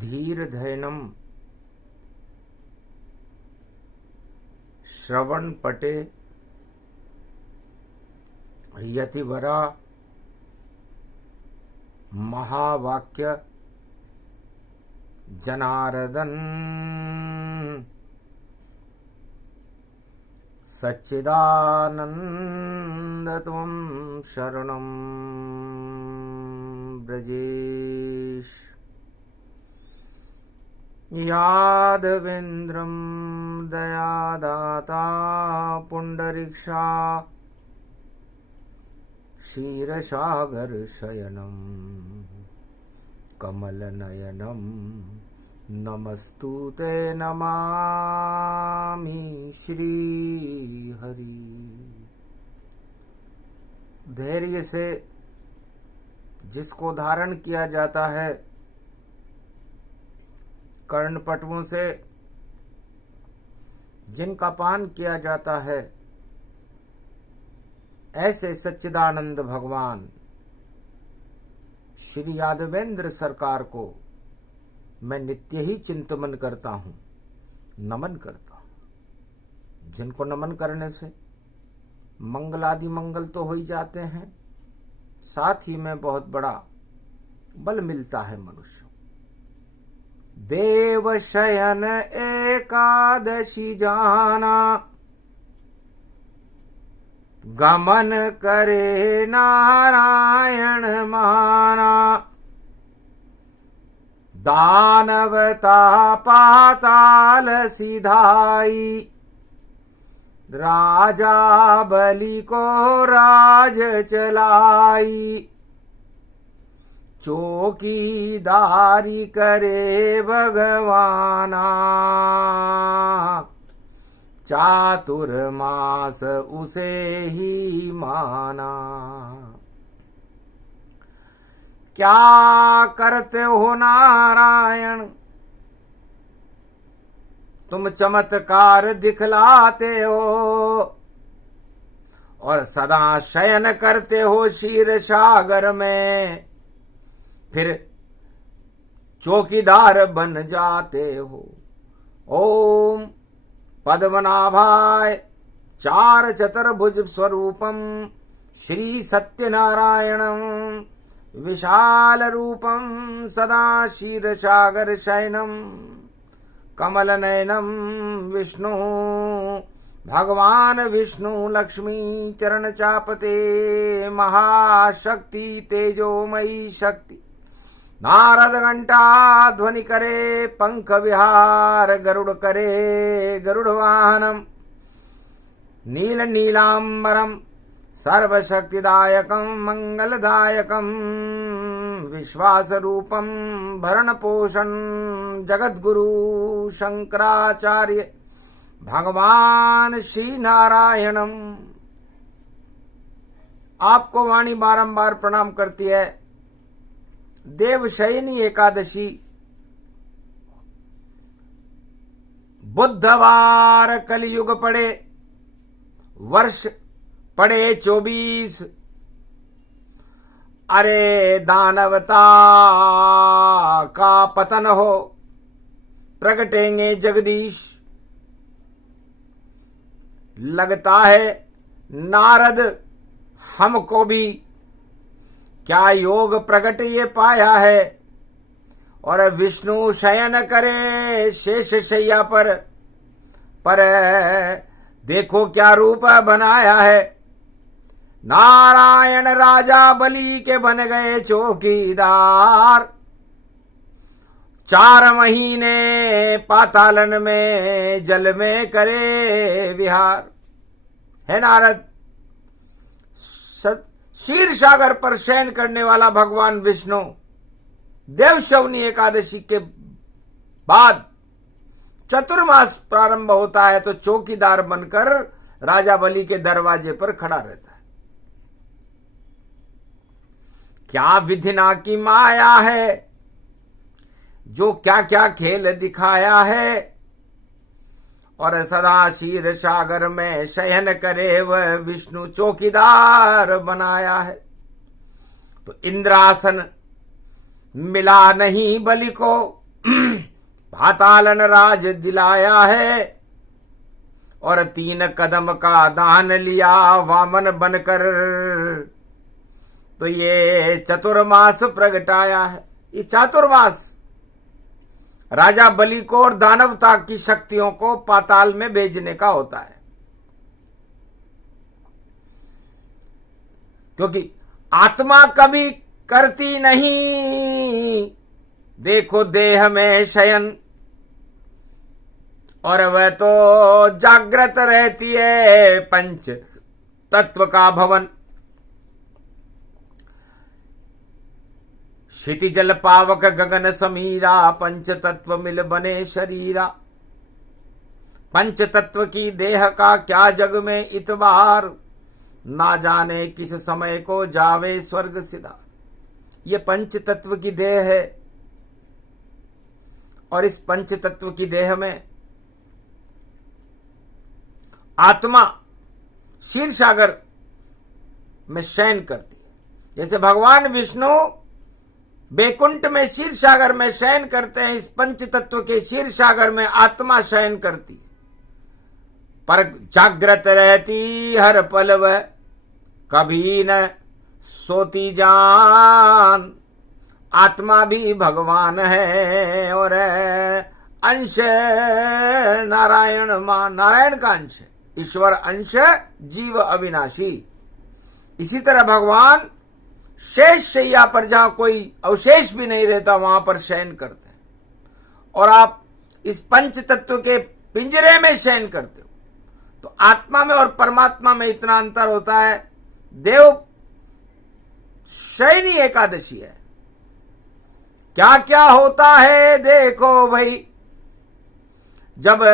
धीरधैनम श्रवणपटे यतिवरा महावाक्य जनार्दन सच्चिदानंद त्वं शरणं ब्रजेश। यादवेन्द्रं दयादाता पुंडरीक्षा क्षीरसागरशयनं कमलनयनं नमस्तुते नमामि श्रीहरि। धैर्य से जिसको धारण किया जाता है, कर्णपटुओं से जिनका पान किया जाता है, ऐसे सच्चिदानंद भगवान श्री यादवेंद्र सरकार को मैं नित्य ही चिंतन करता हूं, नमन करता हूं। जिनको नमन करने से मंगलादि मंगल तो हो ही जाते हैं, साथ ही में बहुत बड़ा बल मिलता है मनुष्य। देव शयन एकादशी जाना, गमन करे नारायण माना। दानवता पाताल सिधाई, राजा बलि को राज चलाई। चौकीदारी करे भगवाना, चातुर्मास उसे ही माना। क्या करते हो नारायण, तुम चमत्कार दिखलाते हो, और सदा शयन करते हो क्षीर सागर में, फिर चौकीदार बन जाते हो। ओम पद्मनाभाय चार चतुर्भुज स्वरूपम श्री सत्यनारायणं विशाल रूपम सदा क्षीर सागर शयनम कमल नयनम विष्णु। भगवान विष्णु लक्ष्मी चरण चापते महाशक्ति तेजोमयी शक्ति। नारद घंटा ध्वनि करे पंख विहार, गरुड़ करे गरुड़ वाहनम। नील नीलांबरम सर्वशक्तिदायकं मंगलदायकं। विश्वास रूपम भरण पोषण जगद्गुरु शंकराचार्य भगवान श्री नारायणम। आपको वाणी बारंबार प्रणाम करती है। देवशयनी एकादशी बुधवार कलयुग पड़े, वर्ष पड़े 24। अरे दानवता का पतन हो, प्रगटेंगे जगदीश। लगता है नारद हमको भी क्या योग प्रगट ये पाया है, और विष्णु शयन करे शेष शैया पर देखो क्या रूप बनाया है। नारायण राजा बलि के बन गए चौकीदार, 4 महीने पातालन में जल में करे विहार। है नारद, क्षीर सागर पर शयन करने वाला भगवान विष्णु देवशयनी एकादशी के बाद चतुर्मास प्रारंभ होता है तो चौकीदार बनकर राजा बलि के दरवाजे पर खड़ा रहता है। क्या विधिना की माया है, जो क्या क्या खेल दिखाया है, और सदा क्षीर सागर में शयन करे वह विष्णु चौकीदार बनाया है। तो इंद्रासन मिला नहीं बलि को, पातालन राज दिलाया है और 3 कदम का दान लिया वामन बनकर, तो ये चतुर्मास प्रगटाया है। ये चातुर्मास राजा बलि को और दानवता की शक्तियों को पाताल में भेजने का होता है, क्योंकि आत्मा कभी करती नहीं देखो देह में शयन, और वह तो जागृत रहती है पंच तत्व का भवन। क्षितिजल पावक गगन समीरा, पंच तत्व मिल बने शरीरा। पंच तत्व की देह का क्या जग में इतबार, ना जाने किस समय को जावे स्वर्ग सिधार। ये पंच तत्व की देह है, और इस पंच तत्व की देह में आत्मा क्षीर सागर में शयन करती है। जैसे भगवान विष्णु बैकुंठ में क्षीर सागर में शयन करते हैं, इस पंच तत्व के क्षीर सागर में आत्मा शयन करती है, पर जागृत रहती हर पल वह, कभी न सोती जान। आत्मा भी भगवान है और अंश नारायण मां, नारायण का अंश है, ईश्वर अंश जीव अविनाशी। इसी तरह भगवान शेष शैया पर, जहां कोई अवशेष भी नहीं रहता, वहां पर शयन करते हैं, और आप इस पंच तत्व के पिंजरे में शयन करते हो। तो आत्मा में और परमात्मा में इतना अंतर होता है। देव शयनी एकादशी है। क्या क्या होता है देखो भाई, जब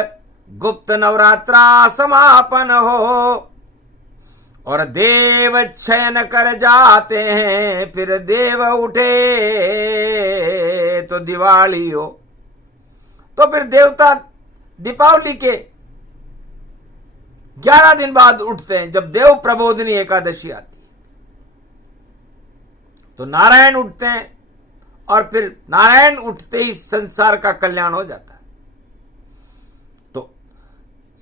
गुप्त नवरात्रा समापन हो और देव शयन कर जाते हैं, फिर देव उठे तो दिवाली हो। तो फिर देवता दीपावली के 11 दिन बाद उठते हैं, जब देव प्रबोधनी एकादशी आती है। तो नारायण उठते हैं, और फिर नारायण उठते ही संसार का कल्याण हो जाता है। तो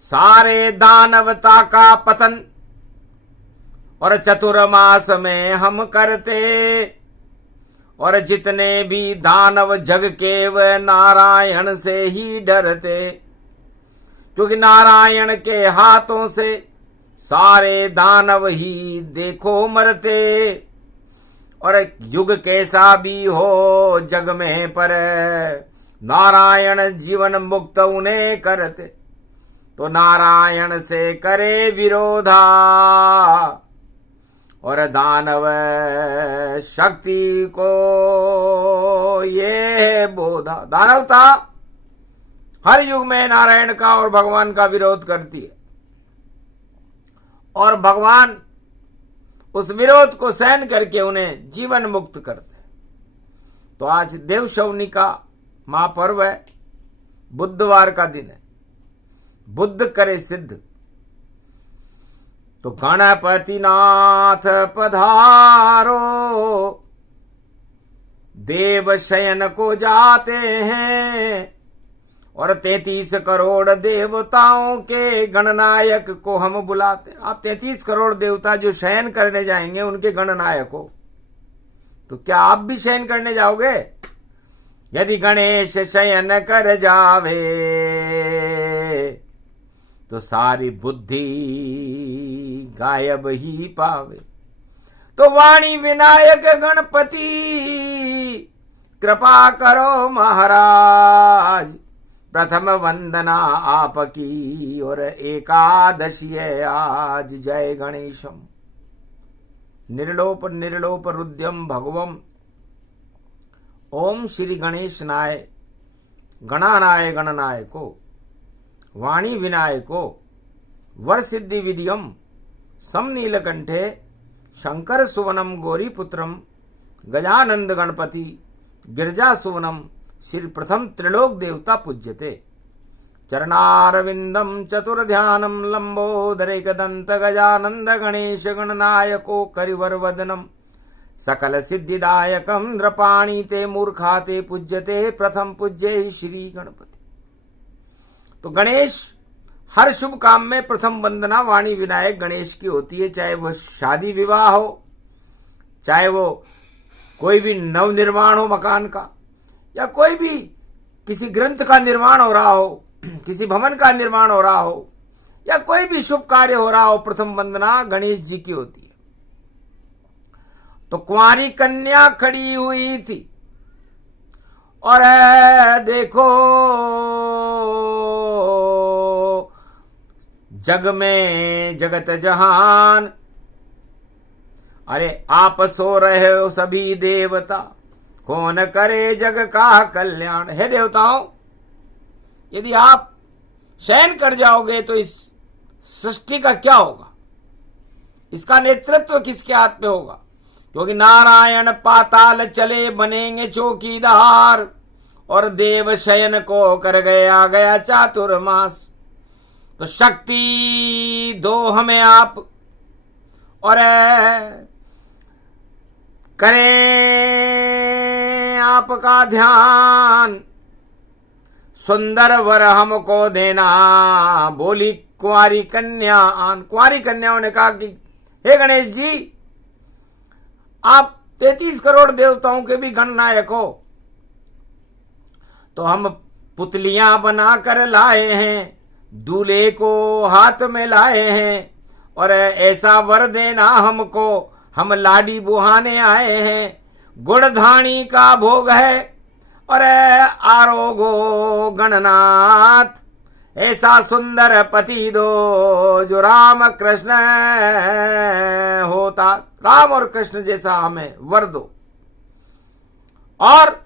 सारे दानवता का पतन और चतुर्मास में हम करते, और जितने भी दानव जग के वह नारायण से ही डरते, क्योंकि नारायण के हाथों से सारे दानव ही देखो मरते। और युग कैसा भी हो जग में पर, नारायण जीवन मुक्त उन्हें करते। तो नारायण से करे विरोधा, और दानव शक्ति को ये बोधा। दानवता हर युग में नारायण का और भगवान का विरोध करती है, और भगवान उस विरोध को सहन करके उन्हें जीवन मुक्त करते हैं। तो आज देवशवनी का महापर्व है, बुधवार का दिन है। बुद्ध करे सिद्ध। तो गणपति नाथ पधारो, देव शयन को जाते हैं, और 33 करोड़ देवताओं के गणनायक को हम बुलाते हैं। आप 33 करोड़ देवता जो शयन करने जाएंगे, उनके गणनायक हो। तो क्या आप भी शयन करने जाओगे? यदि गणेश शयन कर जावे, तो सारी बुद्धि गायब ही पावे। तो वाणी विनायक गणपति, कृपा करो महाराज, प्रथम वंदना आपकी, और एकादशी है आज। जय गणेशम। निर्लोप निर्लोप रुद्यम भगवम। ओम श्री गणेश नाय, गणानाय गणनायको, वाणी विनायको, वर सिद्धि विधियम, सम नीलकंठे, शंकर सुवनम गौरीपुत्रम, गजानंद गणपति, गिरजा सुवनम, श्री प्रथम त्रिलोक देवता पूज्यते। चरणारविंदम चतुर्ध्यानम लंबोदरेकदंत गजानंद गणेश गणनायको करिवर वदनम, सकल सिद्धिदायकम नृपाणी ते मूर्खा ते पूज्यते प्रथम पूज्य श्री गणपति। तो गणेश हर शुभ काम में प्रथम वंदना वाणी विनायक गणेश की होती है, चाहे वह शादी विवाह हो, चाहे वो कोई भी नवनिर्माण हो मकान का, या कोई भी किसी ग्रंथ का निर्माण हो रहा हो, किसी भवन का निर्माण हो रहा हो, या कोई भी शुभ कार्य हो रहा हो, प्रथम वंदना गणेश जी की होती है। तो कुंवारी कन्या खड़ी हुई थी और देखो जग में जगत जहान, अरे आप सो रहे हो सभी देवता, कौन करे जग का कल्याण। हे देवताओं, यदि आप शयन कर जाओगे तो इस सृष्टि का क्या होगा, इसका नेतृत्व किसके हाथ में होगा? क्योंकि नारायण पाताल चले बनेंगे चौकीदार, और देव शयन को कर गया चातुर्मास। तो शक्ति दो हमें आप, और करें आपका ध्यान, सुंदर वर हमको देना। बोली कुंवारी कन्या आन। कुंवारी कन्याओं ने कहा कि हे गणेश जी, आप 33 करोड़ देवताओं के भी गणनायक हो, तो हम पुतलियां बनाकर लाए हैं, दूल्हे को हाथ में लाए हैं, और ऐसा वर देना हमको, हम लाडी बुहाने आए हैं। गुड़धानी का भोग है और आरोगो गणनाथ, ऐसा सुंदर पति दो जो राम कृष्ण होता, राम और कृष्ण जैसा हमें वर दो। और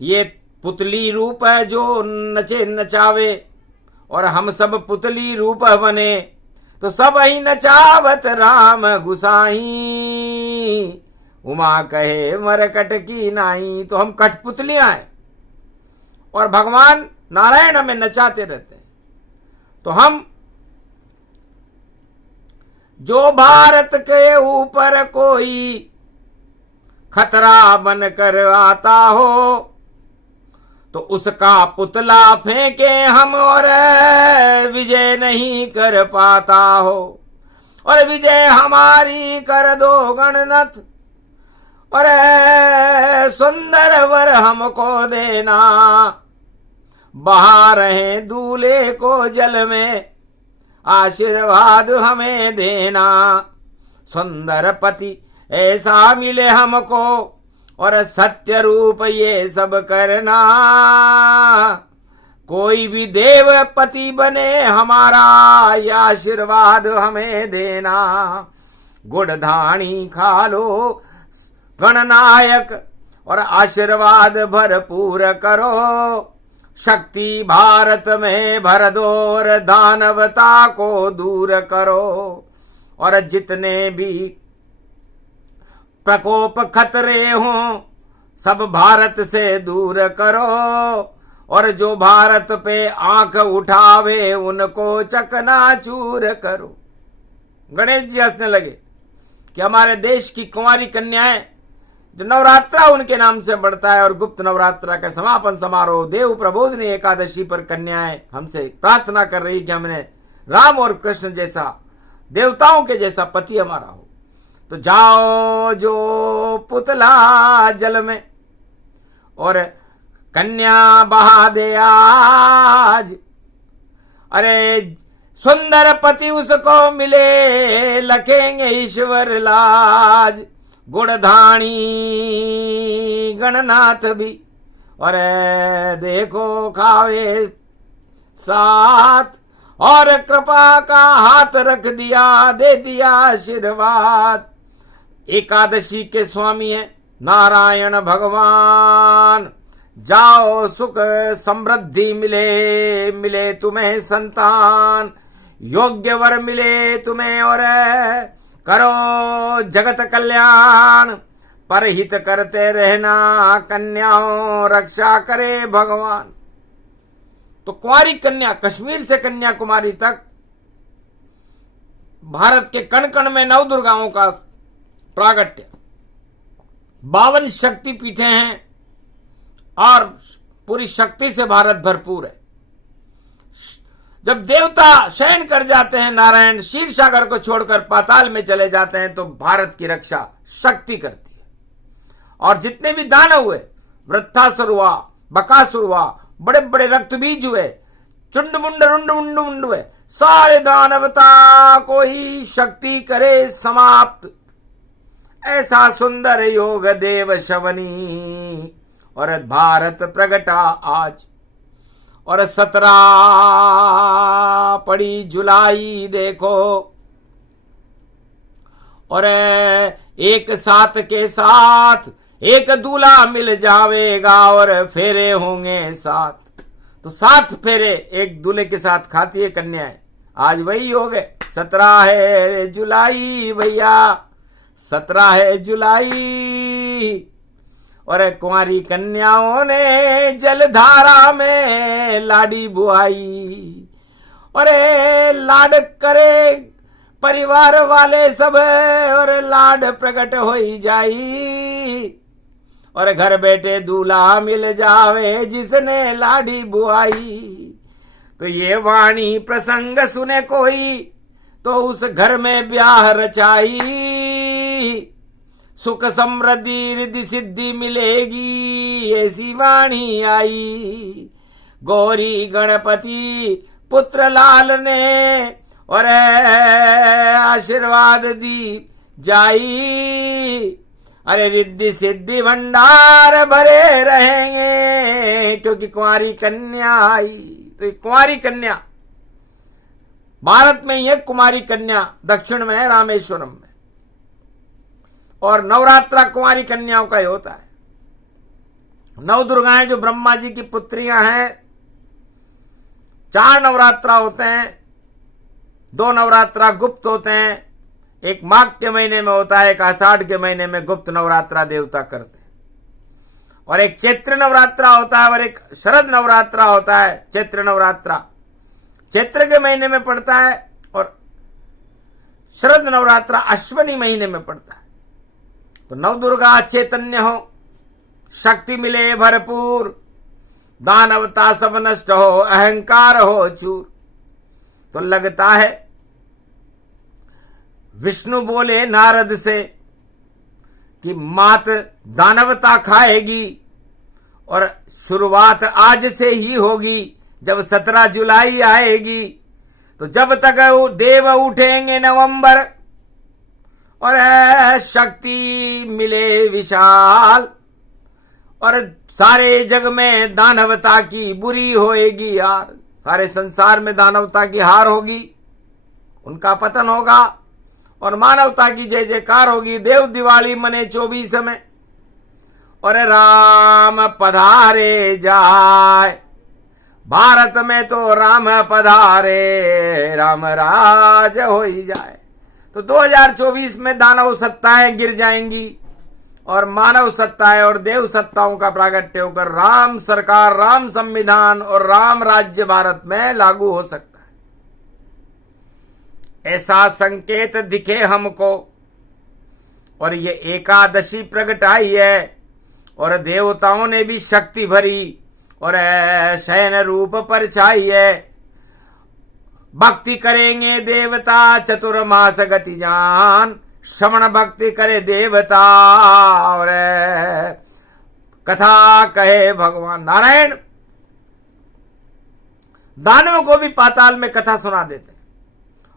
ये पुतली रूप है जो नचे नचावे, और हम सब पुतली रूप बने, तो सब ही नचावत राम गुसाई। उमा कहे मरकट की नाई। तो हम कठपुतलियां हैं और भगवान नारायण हमें नचाते रहते हैं। तो हम जो भारत के ऊपर कोई खतरा बनकर आता हो, तो उसका पुतला फेंके हम और विजय नहीं कर पाता हो, और विजय हमारी कर दो गणनाथ, और सुंदर वर हमको देना। बहा रहे दूल्हे को जल में, आशीर्वाद हमें देना। सुंदर पति ऐसा मिले हमको, और सत्य रूप ये सब करना। कोई भी देव पति बने हमारा, ये आशीर्वाद हमें देना। गुड़धानी खा लो गणनायक, और आशीर्वाद भरपूर करो। शक्ति भारत में भर दो, और दानवता को दूर करो। और जितने भी प्रकोप खतरे हों, सब भारत से दूर करो। और जो भारत पे आंख उठावे, उनको चकनाचूर करो। गणेश जी हंसने लगे कि हमारे देश की कुंवारी कन्याएं, जो नवरात्रा उनके नाम से बढ़ता है, और गुप्त नवरात्रा का समापन समारोह देव प्रबोधिनी एकादशी पर कन्याएं हमसे प्रार्थना कर रही कि हमने राम और कृष्ण जैसा, देवताओं के जैसा पति हमारा हो। तो जाओ जो पुतला जल में, और कन्या बहा दे आज। अरे सुंदर पति उसको मिले, लखेंगे ईश्वर लाज। गुड़धानी गणनाथ भी, और देखो खावे साथ, और कृपा का हाथ रख दिया, दे दिया आशीर्वाद। एकादशी के स्वामी है नारायण भगवान। जाओ सुख समृद्धि मिले, मिले तुम्हें संतान, योग्य वर मिले तुम्हें, और करो जगत कल्याण। परहित करते रहना कन्याओं, रक्षा करे भगवान। तो कुंवारी कन्या, कश्मीर से कन्याकुमारी तक भारत के कण कण में नव दुर्गाओं का प्रागट्य। 52 शक्ति पीठे हैं और पूरी शक्ति से भारत भरपूर है। जब देवता शयन कर जाते हैं, नारायण क्षीर सागर को छोड़कर पाताल में चले जाते हैं, तो भारत की रक्षा शक्ति करती है। और जितने भी दानव हुए, वृत्तासुर हुआ, बकासुर हुआ, बड़े बड़े रक्तबीज हुए, चुंड मुंड रुंड मुंड मुंड हुए, सारे दानवता को ही शक्ति करे समाप्त। ऐसा सुंदर योग देव शवनी और भारत प्रगटा आज। और 17 पड़ी जुलाई देखो, और एक साथ के साथ एक दूल्हा मिल जावेगा और फेरे होंगे 7। तो 7 फेरे एक दूल्हे के साथ खाती है कन्याएं। आज वही हो गए। 17 है जुलाई भैया, 17 है जुलाई। और कुंवारी कन्याओं ने जलधारा में लाडी बुआई। और लाड करे परिवार वाले सब, और लाड प्रकट हो जाई। और घर बैठे दूल्हा मिल जावे जिसने लाडी बुआई। तो ये वाणी प्रसंग सुने कोई, तो उस घर में ब्याह रचाई। सुख समृद्धि रिद्धि सिद्धि मिलेगी, ऐसी वाणी आई। गौरी गणपति पुत्र लाल ने और आशीर्वाद दी जाई। अरे रिद्धि सिद्धि भंडार भरे रहेंगे, क्योंकि कुंवारी कन्या आई। तो ये कुंवारी कन्या भारत में ही है, कुमारी कन्या दक्षिण में है, रामेश्वरम में। और नवरात्रा कुंवारी कन्याओं का ही होता है। 9 दुर्गाएं जो ब्रह्मा जी की पुत्रियां हैं, 4 नवरात्रा होते हैं। 2 नवरात्रा गुप्त होते हैं। एक माघ के महीने में होता है, एक आषाढ़ के महीने में गुप्त नवरात्रा देवता करते हैं। और एक चैत्र नवरात्रा होता है और एक शरद नवरात्रा होता है। चैत्र नवरात्रा चैत्र के महीने में पड़ता है और शरद नवरात्रा अश्विनी महीने में पड़ता है। तो नवदुर्गा चैतन्य हो, शक्ति मिले भरपूर, दानवता सब नष्ट हो, अहंकार हो चूर। तो लगता है विष्णु बोले नारद से कि मात दानवता खाएगी, और शुरुआत आज से ही होगी। जब 17 जुलाई आएगी, तो जब तक देव उठेंगे नवंबर और शक्ति मिले विशाल, और सारे जग में दानवता की बुरी होएगी यार। सारे संसार में दानवता की हार होगी, उनका पतन होगा, और मानवता की जय जयकार होगी। देव दिवाली मने 24 में, और राम पधारे जाए। भारत में तो राम पधारे, राम राज हो ही जाए। तो 2024 में दानव सत्ताएं गिर जाएंगी, और मानव सत्ताएं और देव सत्ताओं का प्रागट्य होकर राम सरकार, राम संविधान और राम राज्य भारत में लागू हो सकता है। ऐसा संकेत दिखे हमको, और ये एकादशी प्रगटाई है, और देवताओं ने भी शक्ति भरी, और शयन रूप पर छाई है। भक्ति करेंगे देवता चतुर्मास गति जान, श्रवण भक्ति करे देवता, और कथा कहे भगवान नारायण। दानवों को भी पाताल में कथा सुना देते हैं,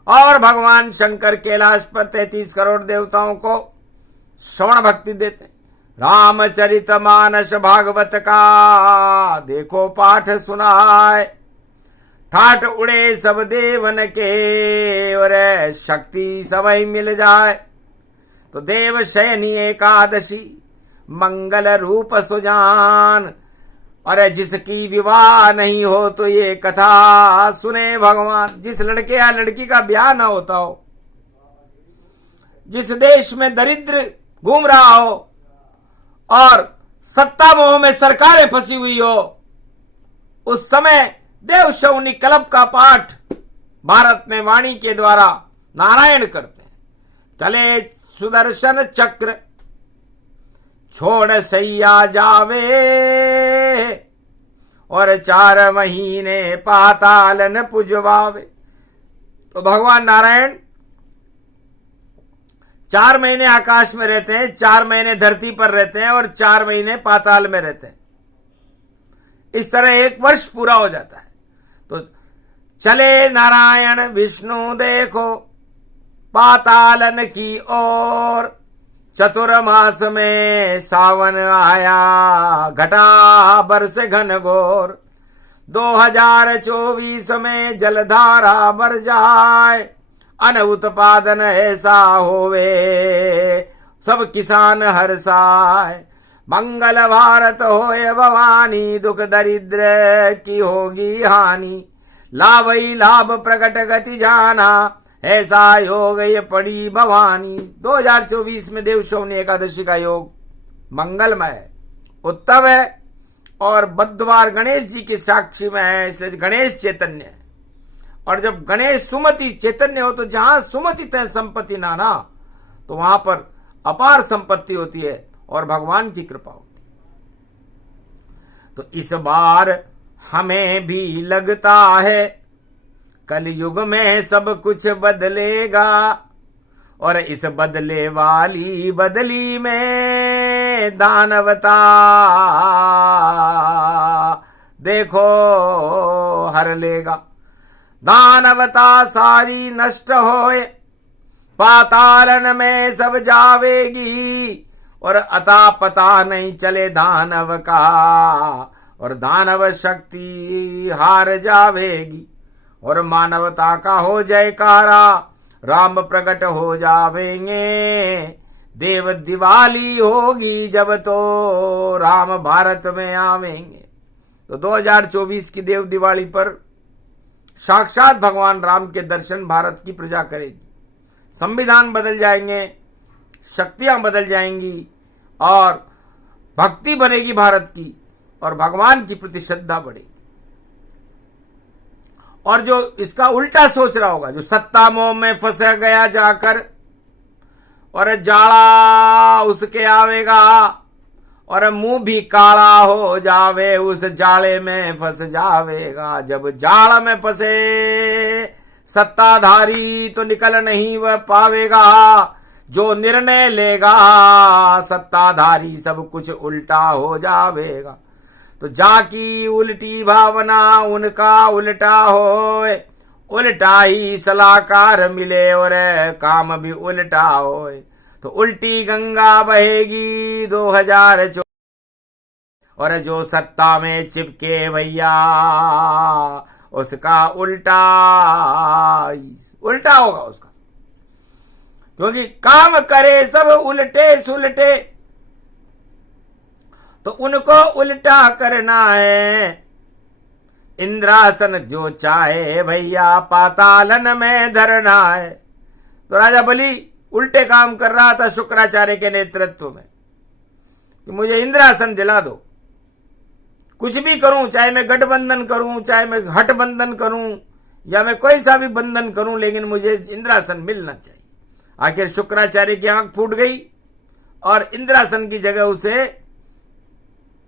और भगवान शंकर कैलाश पर 33 करोड़ देवताओं को श्रवण भक्ति देते हैं। रामचरितमानस भागवत का देखो पाठ सुनाए, ठाठ उड़े सब देवन के, और शक्ति सबई मिल जाए। तो देव शयनी एकादशी मंगल रूप सुजान, और जिसकी विवाह नहीं हो तो ये कथा सुने भगवान। जिस लड़के या लड़की का ब्याह ना होता हो, जिस देश में दरिद्र घूम रहा हो और सत्ता मोह में सरकारें फंसी हुई हो, उस समय देव शौनी कल्प का पाठ भारत में वाणी के द्वारा नारायण करते हैं। चले सुदर्शन चक्र छोड़ सैया जावे और 4 महीने पातालन पुजवावे। तो भगवान नारायण 4 महीने आकाश में रहते हैं, 4 महीने धरती पर रहते हैं और 4 महीने पाताल में रहते हैं। इस तरह 1 वर्ष पूरा हो जाता है। तो चले नारायण विष्णु देखो पातालन की ओर, चतुर्मास में सावन आया घटा बरस घनघोर। 2024 में जलधारा बर जाए, अन उत्पादन ऐसा होवे सब किसान हर्षाए। मंगल भारत होए भवानी, दुख दरिद्र की होगी हानि। लाभ ही लाभ प्रकट गति जाना, ऐसा योग ये पड़ी भवानी। 2024 में देव शौनी एकादशी का योग मंगलमय उत्तम है और बुधवार गणेश जी की साक्षी में है, इसलिए गणेश चैतन्य है। और जब गणेश सुमति चैतन्य हो तो जहां सुमति तय संपत्ति नाना, तो वहां पर अपार संपत्ति होती है और भगवान की कृपा होती है। तो इस बार हमें भी लगता है कल युग में सब कुछ बदलेगा, और इस बदले वाली बदली में दानवता देखो हर लेगा। दानवता सारी नष्ट होए, पातालन में सब जावेगी, और अता पता नहीं चले दानव का, और दानव शक्ति हार जावेगी। और मानवता का हो जयकारा, राम प्रकट हो जावेंगे। देव दिवाली होगी जब तो राम भारत में आवेंगे। तो 2024 की देव दिवाली पर साक्षात भगवान राम के दर्शन भारत की प्रजा करेगी। संविधान बदल जाएंगे, शक्तियां बदल जाएंगी और भक्ति बनेगी भारत की, और भगवान की प्रति श्रद्धा बढ़ेगी। और जो इसका उल्टा सोच रहा होगा, जो सत्ता मोह में फंस गया जाकर, और जाड़ा उसके आवेगा, और मुंह भी काला हो जावे, उस जाड़े में फंस जावेगा। जब जाड़ में फंसे सत्ताधारी तो निकल नहीं वह पावेगा। जो निर्णय लेगा सत्ताधारी, सब कुछ उल्टा हो जावेगा। तो जाकी उल्टी भावना उनका उल्टा होए, उल्टा ही सलाहकार मिले और काम भी उल्टा होए। तो उल्टी गंगा बहेगी 2024, और जो सत्ता में चिपके भैया उसका उल्टा उल्टा होगा उसका, क्योंकि काम करे सब उल्टे सुलटे, तो उनको उल्टा करना है। इंद्रासन जो चाहे भैया पातालन में धरना है। तो राजा बलि उल्टे काम कर रहा था शुक्राचार्य के नेतृत्व में कि मुझे इंद्रासन दिला दो, कुछ भी करूं, चाहे मैं गठबंधन करूं, चाहे मैं हठबंधन करूं, या मैं कोई सा भी बंधन करूं, लेकिन मुझे इंद्रासन मिलना चाहिए। आखिर शुक्राचार्य की आंख फूट गई और इंद्रासन की जगह उसे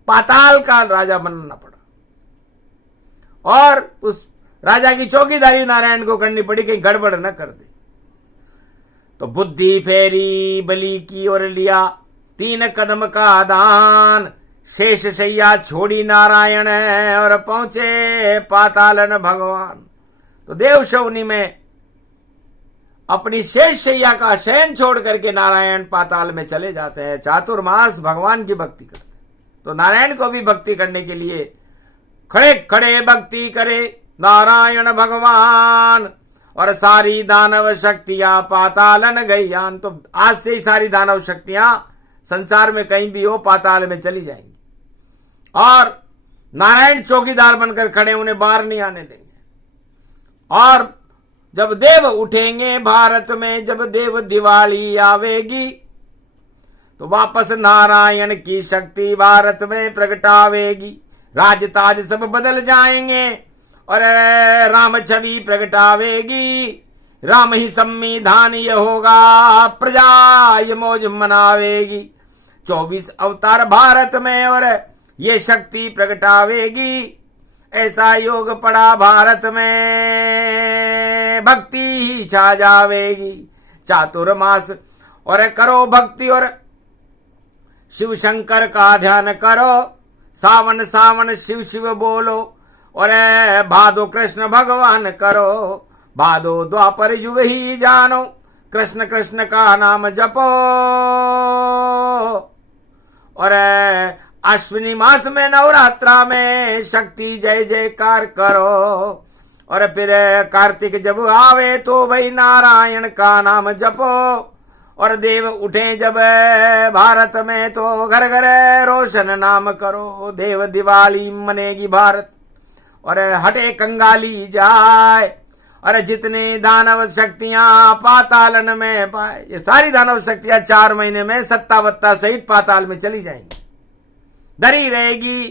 पाताल का राजा बनना पड़ा, और उस राजा की चौकीदारी नारायण को करनी पड़ी कि गड़बड़ न कर दे। तो बुद्धि फेरी बलि की ओर लिया 3 कदम का दान, शेष शैया छोड़ी नारायण और पहुंचे पातालन भगवान। तो देव शौनी में अपनी शेष शैया का शयन छोड़ करके नारायण पाताल में चले जाते हैं, चातुर्मास भगवान की भक्ति करते हैं। तो नारायण को भी भक्ति करने के लिए खड़े खड़े भक्ति करे नारायण भगवान, और सारी दानव शक्तियां पातालन गईयान। तो आज से ही सारी दानव शक्तियां संसार में कहीं भी हो पाताल में चली जाएंगी, और नारायण चौकीदार बनकर खड़े, उन्हें बाहर नहीं आने देंगे। और जब देव उठेंगे भारत में, जब देव दिवाली आवेगी, तो वापस नारायण की शक्ति भारत में प्रगटावेगी। राजताज सब बदल जाएंगे और राम छवि प्रगटावेगी। राम ही संविधान ये होगा, प्रजा ये मौज मनावेगी। 24 अवतार भारत में और ये शक्ति प्रगटावेगी। ऐसा योग पड़ा भारत में, भक्ति ही छा जावेगी। चातुर्मास और करो भक्ति और शिव शंकर का ध्यान करो। सावन सावन शिव शिव बोलो और भादो कृष्ण भगवान करो। भादो द्वापर युग ही जानो, कृष्ण कृष्ण का नाम जपो। और अश्विनी मास में नवरात्रा में शक्ति जय जयकार करो। और फिर कार्तिक जब आवे तो भाई नारायण का नाम जपो। और देव उठे जब भारत में तो घर घर रोशन नाम करो। देव दिवाली मनेगी भारत और हटे कंगाली जाए। और जितने दानव शक्तियां पातालन में पाए, ये सारी दानव शक्तियां 4 महीने में सत्ता वत्ता सहित पाताल में चली जाएंगी। डरी रहेगी,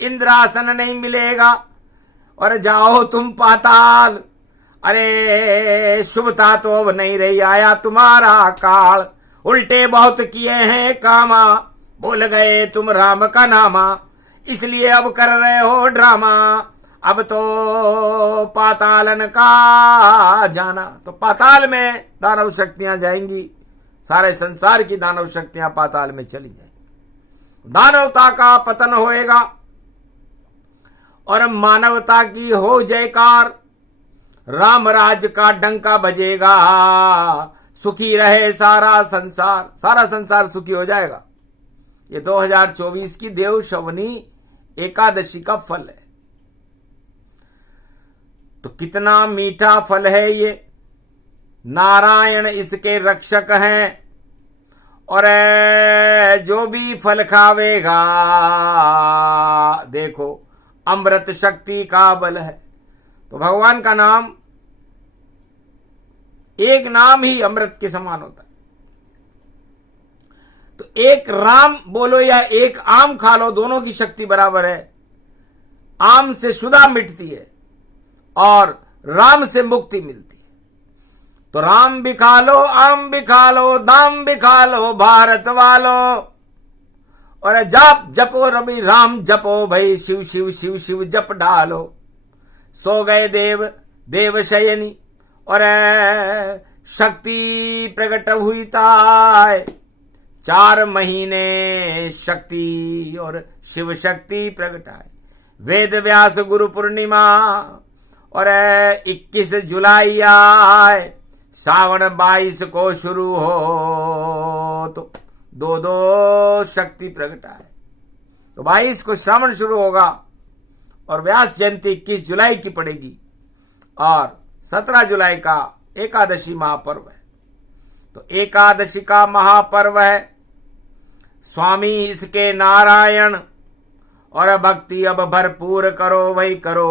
इंद्रासन नहीं मिलेगा और जाओ तुम पाताल। अरे शुभता तो अब नहीं रही, आया तुम्हारा काल। उल्टे बहुत किए हैं कामा, भूल गए तुम राम का नामा, इसलिए अब कर रहे हो ड्रामा। अब तो पातालन का जाना, तो पाताल में दानव शक्तियां जाएंगी। सारे संसार की दानव शक्तियां पाताल में चली जाएंगी। दानवता का पतन होएगा और मानवता की हो जयकार। राम राज का डंका बजेगा, सुखी रहे सारा संसार। सारा संसार सुखी हो जाएगा। ये 2024 की देव शवनी एकादशी का फल है। तो कितना मीठा फल है ये। नारायण इसके रक्षक हैं और जो भी फल खावेगा देखो अमृत शक्ति का बल है। तो भगवान का नाम, एक नाम ही अमृत के समान होता है। तो एक राम बोलो या एक आम खा लो, दोनों की शक्ति बराबर है। आम से शुदा मिटती है और राम से मुक्ति मिलती है। तो राम भी खा लो, आम भी खा लो, दाम भी खा लो भारत वालों। और जप जपो रवि राम जपो, भाई शिव शिव शिव शिव जप डालो। सो गए देव देव शयनी और शक्ति प्रकट हुई ताय। 4 महीने शक्ति और शिव शक्ति प्रगटाए। वेद व्यास गुरु पूर्णिमा और 21 जुलाई आए। सावन 22 को शुरू हो तो 2 शक्ति प्रगटाए। तो 22 को श्रावण शुरू होगा और व्यास जयंती 21 जुलाई की पड़ेगी और 17 जुलाई का एकादशी महापर्व है। तो एकादशी का महापर्व है। स्वामी इसके नारायण और भक्ति अब भरपूर करो, वही करो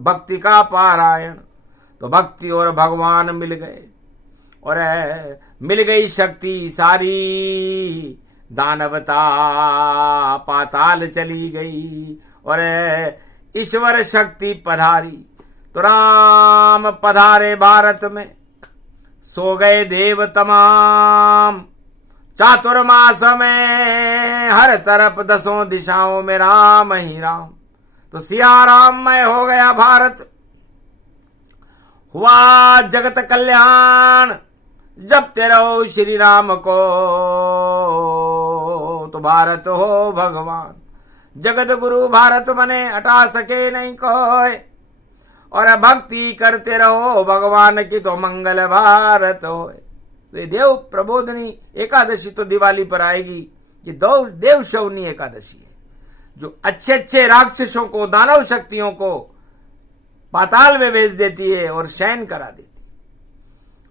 भक्ति का पारायण। तो भक्ति और भगवान मिल गए और मिल गई शक्ति सारी। दानवता पाताल चली गई और ईश्वर शक्ति पधारी। तो राम पधारे भारत में, सो गए देव तमाम। चातुर्मास में हर तरफ 10 दिशाओं में राम ही राम। तो सिया राममय हो गया भारत, हुआ जगत कल्याण। जपते रहो श्री राम को, तो भारत हो भगवान। जगत गुरु भारत बने, हटा सके नहीं कोई। और भक्ति करते रहो भगवान की, तो मंगल भारत होए। तो ये देव प्रबोधनी एकादशी तो दिवाली पर आएगी। ये देव शवनी एकादशी है जो अच्छे अच्छे राक्षसों को, दानव शक्तियों को पाताल में भेज देती है और शयन करा देती है।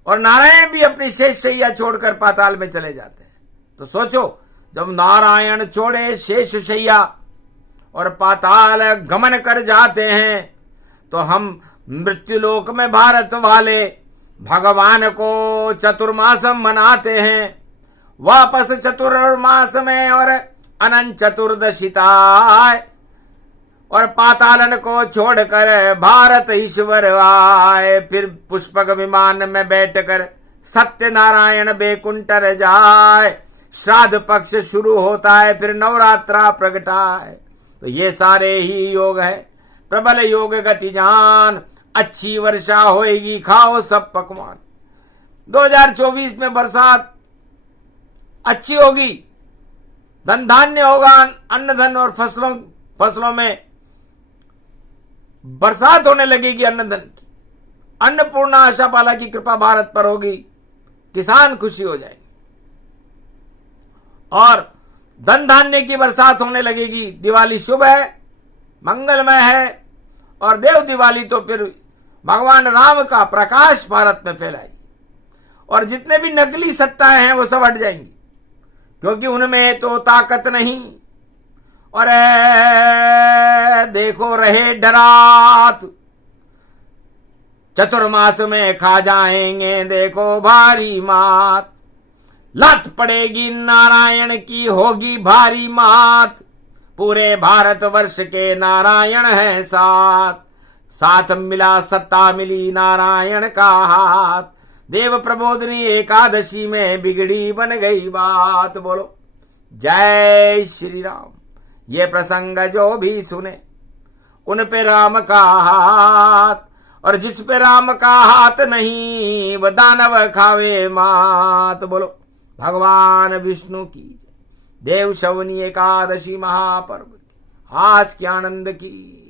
और नारायण भी अपनी शेष शैया छोड़कर पाताल में चले जाते हैं। तो सोचो, जब नारायण छोड़े शेष शैया और पाताल गमन कर जाते हैं, तो हम मृत्युलोक में भारत वाले भगवान को चतुर्मास मनाते हैं। वापस चतुर्मास में और अनंत चतुर्दशिताय और पातालन को छोड़कर भारत ईश्वर आए। फिर पुष्पक विमान में बैठकर सत्यनारायण बैकुंठ जाए। श्राद्ध पक्ष शुरू होता है, फिर नवरात्रा प्रगटाए। तो ये सारे ही योग है। प्रबल योग गति जान, अच्छी वर्षा होएगी, खाओ सब पकवान। 2024 में बरसात अच्छी होगी, धन धान्य होगा, अन्न धन और फसलों में बरसात होने लगेगी अन्न धन की। अन्नपूर्णा आशापाला की कृपा भारत पर होगी, किसान खुशी हो जाएंगे और धन धान्य की बरसात होने लगेगी। दिवाली शुभ है, मंगलमय है और देव दिवाली तो फिर भगवान राम का प्रकाश भारत में फैलाएगी और जितने भी नकली सत्ताएं हैं वो सब हट जाएंगी, क्योंकि उनमें तो ताकत नहीं। और देखो रहे डरात, चतुर्मास में खा जाएंगे देखो भारी मात। लात पड़ेगी नारायण की, होगी भारी मात। पूरे भारत वर्ष के नारायण है साथ, साथ मिला सत्ता मिली नारायण का हाथ। देव प्रबोधनी एकादशी में बिगड़ी बन गई बात। बोलो जय श्री राम। ये प्रसंग जो भी सुने उन पे राम का हाथ, और जिस पे राम का हाथ नहीं वह दानव खावे मात। बोलो भगवान विष्णु की देव शवनी एकादशी महापर्व आज के आनंद की।